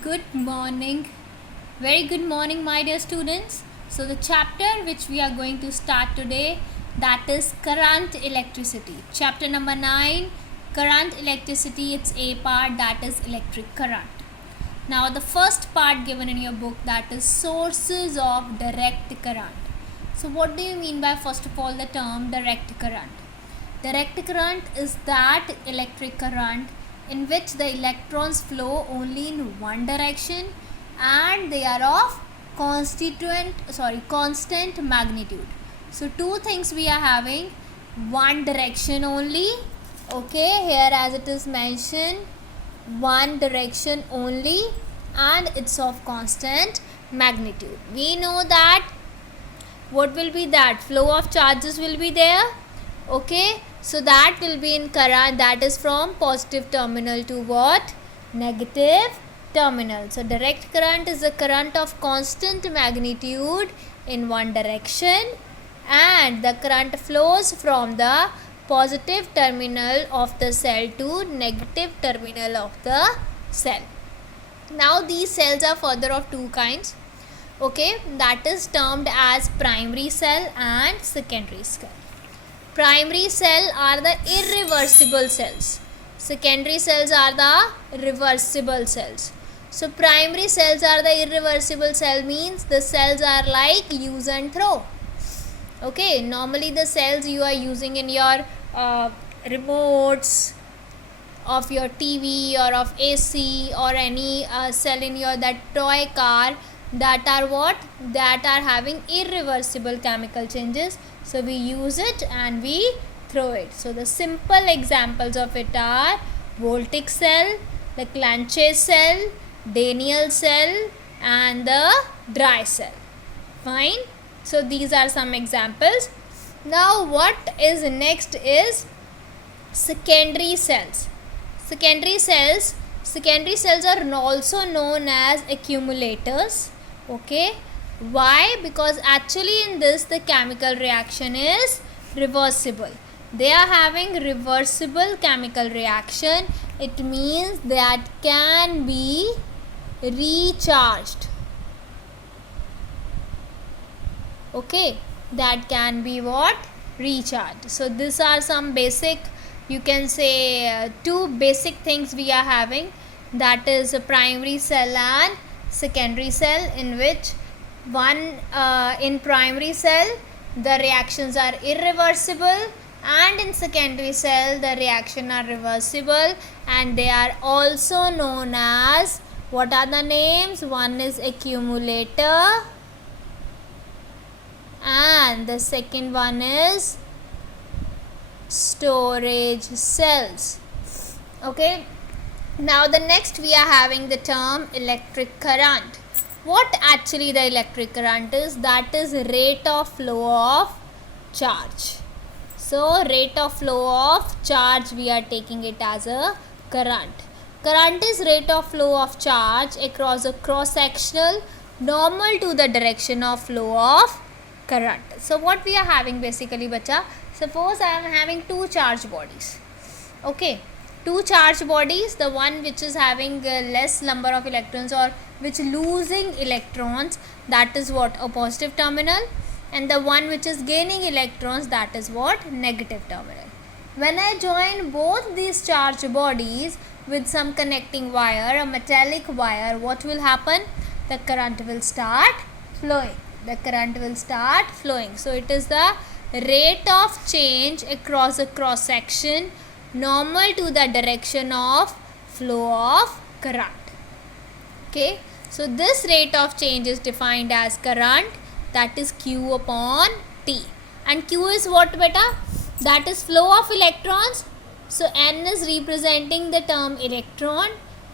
Good morning. Very good morning, my dear students. So the chapter which we are going to start today, that is current electricity. Chapter number 9, current electricity, its A part, that is electric current. Now the first part given in your book, that is sources of direct current. So what do you mean by, first of all, the term direct current? Direct current is that electric current in which the electrons flow only in one direction and they are of constant magnitude. So two things we are having: one direction only, okay, here as it is mentioned, one direction only, and it's of constant magnitude. We know that what will be that flow of charges will be there, okay, so that will be in current, that is from positive terminal to what? Negative terminal. So direct current is a current of constant magnitude in one direction and the current flows from the positive terminal of the cell to negative terminal of the cell. Now these cells are further of two kinds, okay, that is termed as primary cell and secondary cell. Primary cell are the irreversible cells. Secondary cells are the reversible cells. So primary cells are the irreversible cell, means the cells are like use and throw. Okay, normally the cells you are using in your remotes of your TV or of AC or any cell in your that toy car, that are what? That are having irreversible chemical changes. So we use it and we throw it. So the simple examples of it are Voltaic cell, the Planché cell, Daniell cell, and the dry cell. Fine. So these are some examples. Now what is next is secondary cells. Secondary cells are also known as accumulators. Okay, why? Because actually in this the chemical reaction is reversible. They are having reversible chemical reaction. It means that can be recharged. Okay, that can be what? Recharged. So these are some basic, you can say two basic things we are having, that is a primary cell and secondary cell, in which one in primary cell the reactions are irreversible and in secondary cell the reaction are reversible, and they are also known as, what are the names? One is accumulator and the second one is storage cells. Okay, now the next we are having the term electric current. What actually the electric current is? That is rate of flow of charge. So rate of flow of charge, we are taking it as a current. Current is rate of flow of charge across a cross sectional normal to the direction of flow of current. So what we are having basically, bacha, suppose I am having two charge bodies. Okay, two charge bodies, the one which is having less number of electrons or which losing electrons, that is what? A positive terminal, and the one which is gaining electrons, that is what? Negative terminal. When I join both these charge bodies with some connecting wire, a metallic wire, what will happen? The current will start flowing. The current will start flowing. So it is the rate of change across a cross section normal to the direction of flow of current. Okay, so this rate of change is defined as current, that is Q upon T, and Q is what, beta? That is flow of electrons. So N is representing the term electron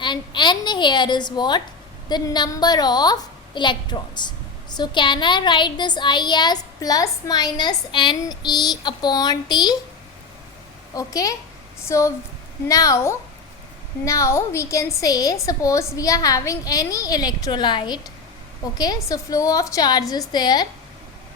and N here is what? The number of electrons. So can I write this I as plus minus Ne upon T? Okay, so now we can say, suppose we are having any electrolyte. Okay, so flow of charge is there,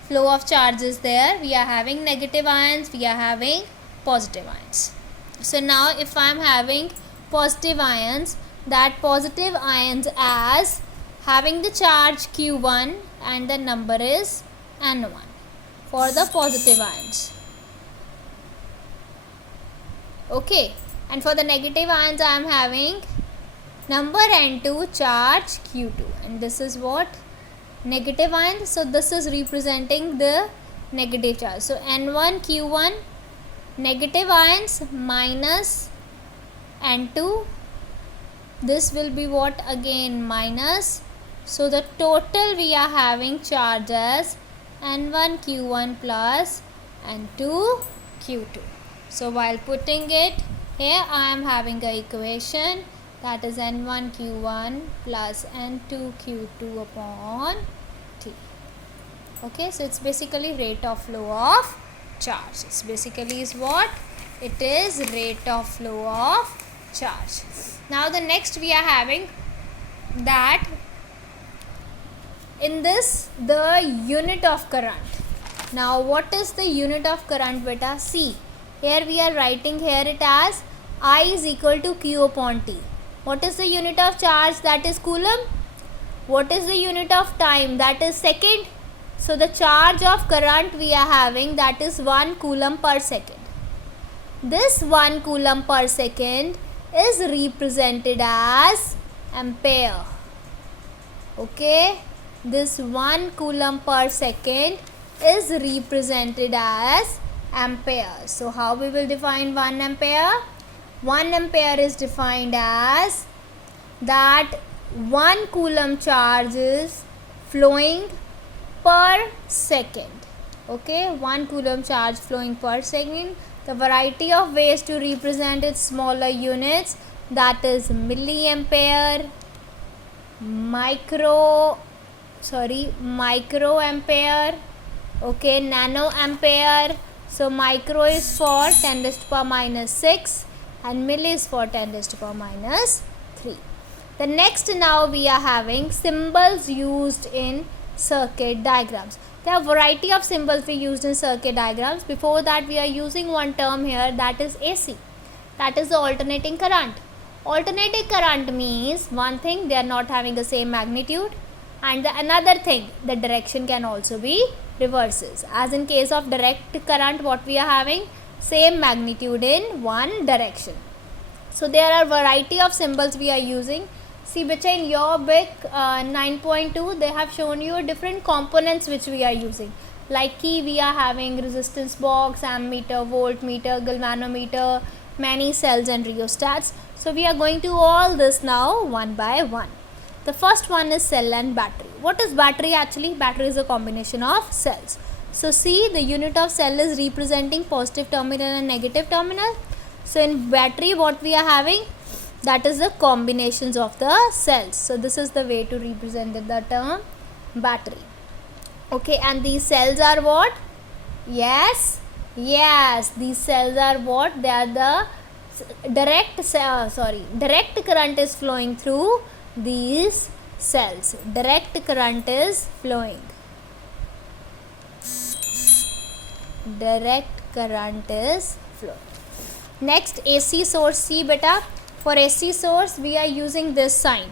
we are having negative ions, we are having positive ions. So now if I am having positive ions, that positive ions as having the charge Q1 and the number is N1 for the positive ions. Okay, and for the negative ions I am having number N2, charge Q2, and this is what negative ions. So this is representing the negative charge. So N1 Q1 negative ions minus N2, this will be what again minus. So the total we are having charge as N1 Q1 plus N2 Q2. So while putting it here, I am having a equation that is N1 Q1 plus N2 Q2 upon T. Okay, so it's basically rate of flow of charge. It's basically is what? It is rate of flow of charge. Now the next we are having that in this the unit of current. Now what is the unit of current beta? See, here we are writing here it as I is equal to Q upon T. What is the unit of charge? That is coulomb. What is the unit of time? That is second. So the charge of current we are having, that is 1 coulomb per second. This 1 coulomb per second is represented as ampere. Okay, this 1 coulomb per second is represented as ampere. So how we will define 1 ampere? 1 ampere is defined as that 1 coulomb charge is flowing per second. Okay, 1 coulomb charge flowing per second. The variety of ways to represent its smaller units, that is milliampere, microampere, okay, nanoampere. So micro is for 10 raised to power minus 6 and milli is for 10 raised to power minus 3. The next now we are having symbols used in circuit diagrams. There are variety of symbols we used in circuit diagrams. Before that we are using one term here, that is AC. That is the alternating current. Alternating current means one thing, they are not having the same magnitude, and the another thing, the direction can also be reverses. As in case of direct current, what we are having, same magnitude in one direction. So there are variety of symbols we are using. See becha, in your book 9.2 they have shown you different components which we are using. Like key we are having resistance box, ammeter, voltmeter, galvanometer, many cells and rheostats. So we are going to all this now one by one. The first one is cell and battery. What is battery actually? Battery is a combination of cells. So see, the unit of cell is representing positive terminal and negative terminal. So in battery what we are having, that is the combinations of the cells. So this is the way to represent the term battery. Okay, and these cells are what? Yes, these cells are what? They are the direct current is flowing through these cells. Direct current is flowing. Direct current is flowing. Next, AC source. See beta, for AC source we are using this sign.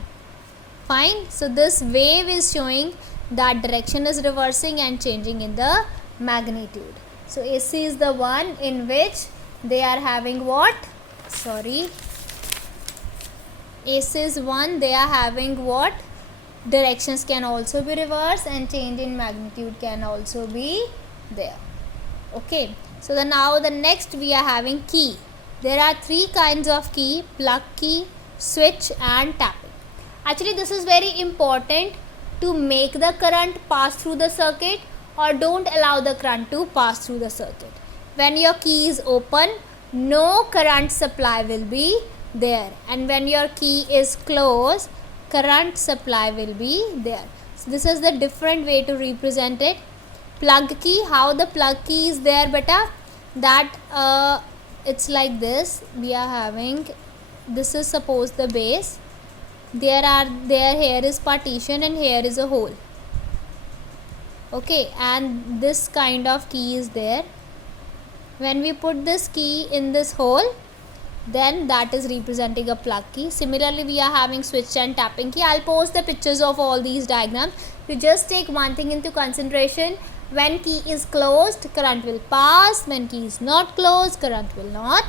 Fine. So this wave is showing that direction is reversing and changing in the magnitude. So AC is the one in which they are having what? AC is one, they are having what? Directions can also be reversed and change in magnitude can also be there. Okay. So now the next we are having key. There are three kinds of key: plug key, switch and tapping. Actually this is very important to make the current pass through the circuit or don't allow the current to pass through the circuit. When your key is open, no current supply will be there, and when your key is closed, current supply will be there. So this is the different way to represent it. Plug key, how the plug key is there beta? That it's like this. We are having, this is suppose the base, here is partition and here is a hole. Okay, and this kind of key is there. When we put this key in this hole, then that is representing a plug key. Similarly, we are having switch and tapping key. I'll post the pictures of all these diagrams. You just take one thing into consideration. When key is closed, current will pass. When key is not closed, current will not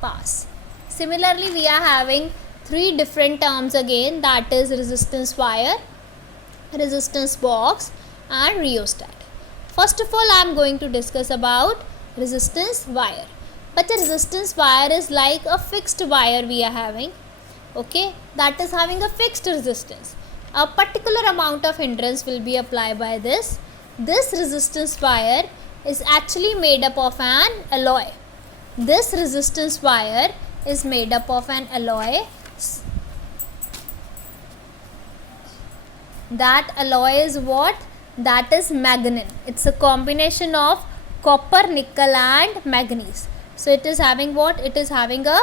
pass. Similarly, we are having three different terms again, that is resistance wire, resistance box and rheostat. First of all, I am going to discuss about resistance wire. But the resistance wire is like a fixed wire we are having, okay, that is having a fixed resistance. A particular amount of hindrance will be applied by this. This resistance wire is actually made up of an alloy. This resistance wire is made up of an alloy. That alloy is what? That is manganese. It's a combination of copper, nickel and manganese. So it is having what? It is having a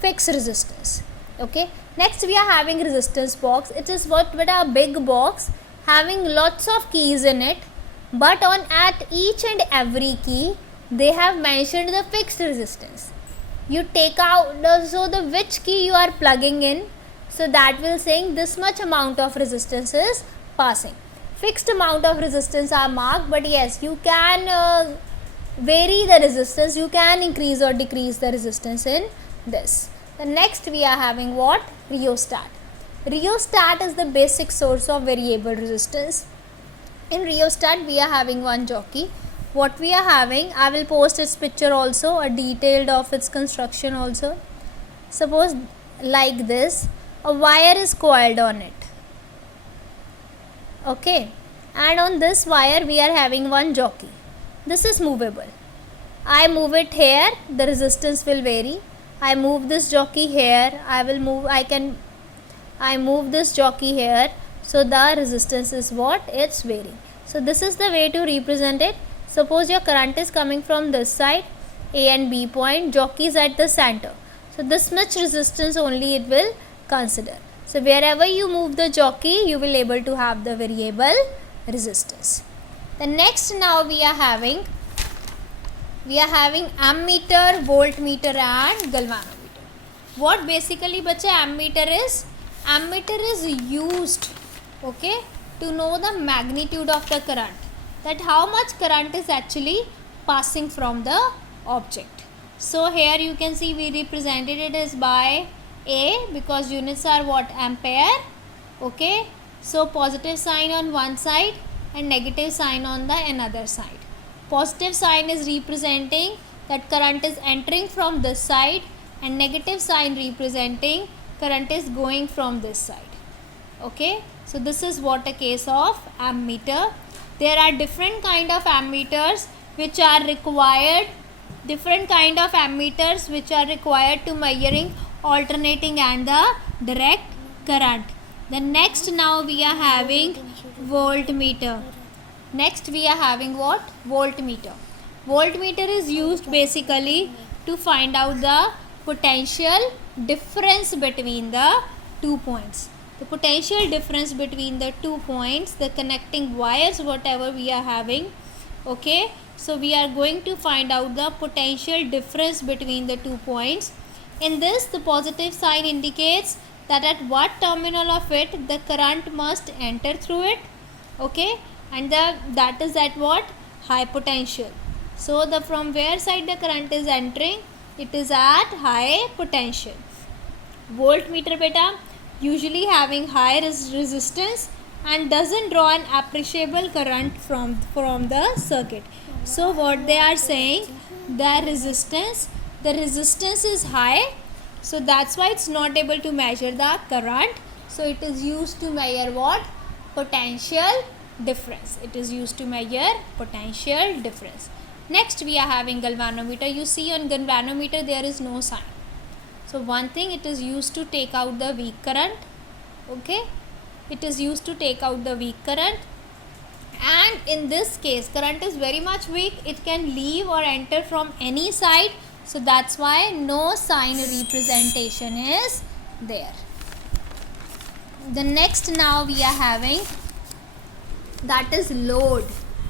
fixed resistance. Okay. Next we are having resistance box. It is what? But a big box having lots of keys in it. But on at each and every key they have mentioned the fixed resistance. You take out the which key you are plugging in. So that will saying this much amount of resistance is passing. Fixed amount of resistance are marked, but yes, you can vary the resistance, you can increase or decrease the resistance in this. The next we are having what? Rheostat. Rheostat is the basic source of variable resistance. In rheostat we are having one jockey. What we are having, I will post its picture also, a detailed of its construction also. Suppose like this, a wire is coiled on it, okay, and on this wire we are having one jockey. This is movable. I move it here, the resistance will vary. I move this jockey here, I move this jockey here, so the resistance is what? It's varying. So this is the way to represent it. Suppose your current is coming from this side, A and B point, jockey is at the center. So this much resistance only it will consider. So wherever you move the jockey, you will able to have the variable resistance. The next now we are having ammeter, voltmeter and galvanometer. What basically bacha ammeter is? Ammeter is used, okay, to know the magnitude of the current, that how much current is actually passing from the object. So here you can see we represented it as by A, because units are what? Ampere, okay. So positive sign on one side and negative sign on the another side. Positive sign is representing that current is entering from this side, and negative sign representing current is going from this side, okay. So this is what a case of ammeter. There are different kind of ammeters which are required, to measuring alternating and the direct current. The next now we are having voltmeter. Next we are having what? Voltmeter. Voltmeter is used basically to find out the potential difference between the 2 points. The potential difference between the 2 points, the connecting wires, whatever we are having, okay. So we are going to find out the potential difference between the 2 points. In this, the positive sign indicates that at what terminal of it the current must enter through it, okay, and that is at what? High potential. So the from where side the current is entering, it is at high potential. Voltmeter beta usually having high resistance and doesn't draw an appreciable current from the circuit. So what they are saying, the resistance is high, so that's why it's not able to measure the current. So it is used to measure what? Potential difference. It is used to measure potential difference. Next we are having galvanometer. You see on galvanometer there is no sign. So one thing, it is used to take out the weak current, okay. It is used to take out the weak current, and in this case current is very much weak, it can leave or enter from any side. So that's why no sign representation is there. The next now we are having, that is load.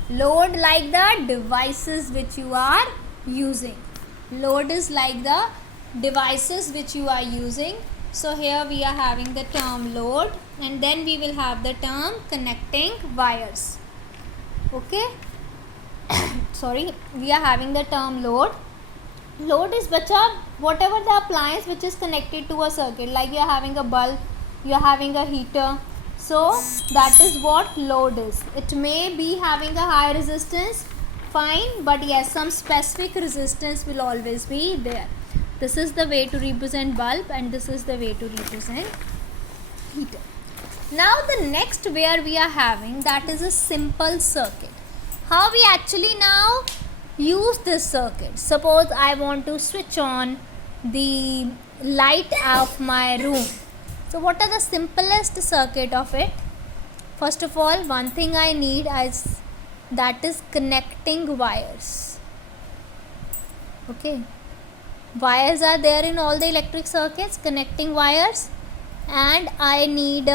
Load like the devices which you are using. Load is like the devices which you are using. So here we are having the term load, and then we will have the term connecting wires. Okay. Sorry, we are having the term load. Load is whatever the appliance which is connected to a circuit, like you are having a bulb, you are having a heater. So that is what load is. It may be having a high resistance, fine, but yes, some specific resistance will always be there. This is the way to represent bulb, and this is the way to represent heater. Now the next where we are having, that is a simple circuit. How we actually now use this circuit? Suppose I want to switch on the light of my room. So what are the simplest circuit of it? First of all, one thing I need is, that is connecting wires. Okay, wires are there in all the electric circuits, connecting wires, and I need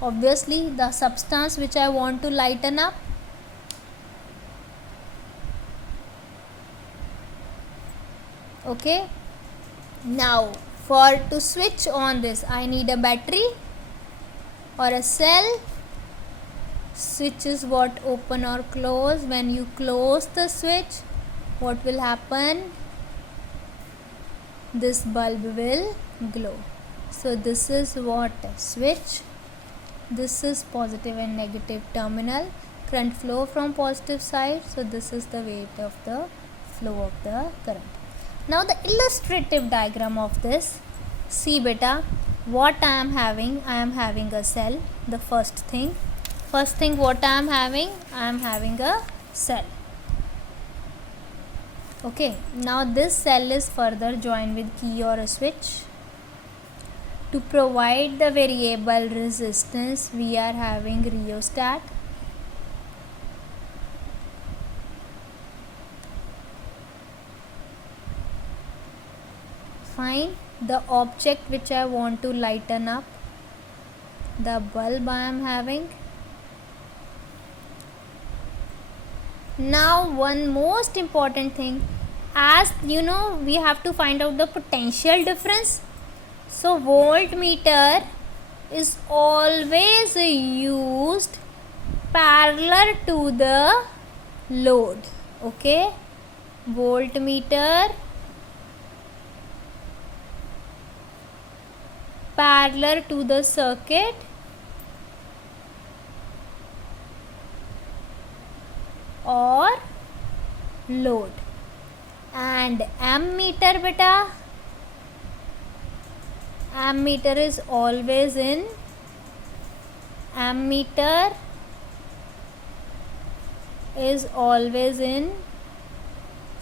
obviously the substance which I want to lighten up. Okay, now for to switch on this, I need a battery or a cell. Switch is what open or close. When you close the switch, what will happen? This bulb will glow. So this is what switch. This is positive and negative terminal. Current flow from positive side. So this is the way of the flow of the current. Now the illustrative diagram of this. See beta, what I am having? I am having a cell. The first thing what I am having a cell. Okay, now this cell is further joined with key or a switch. To provide the variable resistance, we are having rheostat. Fine. The object which I want to lighten up, the bulb I am having. Now one most important thing, as you know, we have to find out the potential difference. So voltmeter is always used parallel to the load. Okay, voltmeter parallel to the circuit or load. And ammeter beta, ammeter is always in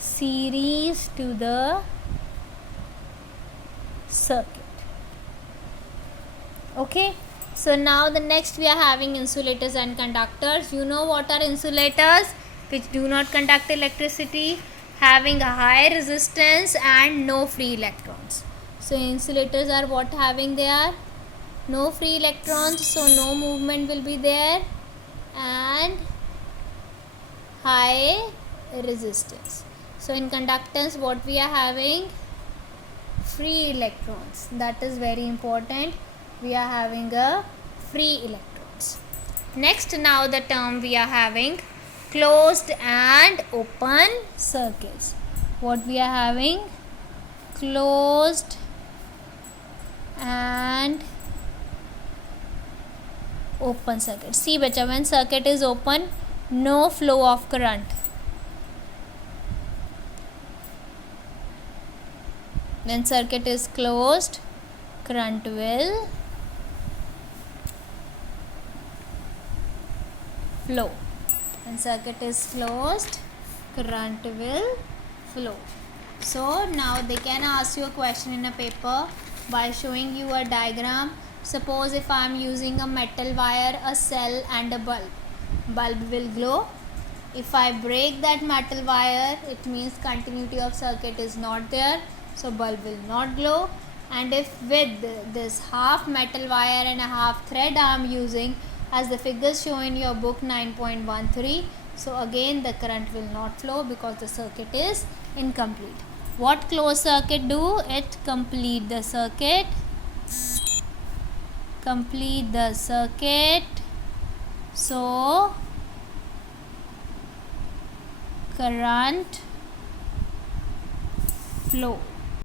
series to the circuit. Okay, so now the next we are having insulators and conductors. You know what are insulators? Which do not conduct electricity, having a high resistance and no free electrons. So insulators are what having there? No free electrons, so no movement will be there, and high resistance. So in conductance, what we are having? Free electrons. That is very important. We are having a free electrons. Next, now the term we are having closed and open circuits. What we are having? Closed and open circuit. See bacha, when circuit is open, no flow of current. When circuit is closed, current will flow. When circuit is closed, current will flow. So now they can ask you a question in a paper by showing you a diagram. Suppose if I am using a metal wire, a cell and a bulb. Bulb will glow. If I break that metal wire, it means continuity of circuit is not there, so bulb will not glow. And if with this half metal wire and a half thread I am using, as the figures show in your book 9.13, so again the current will not flow because the circuit is incomplete. What closed circuit do? It complete the circuit. Complete the circuit. So current flow.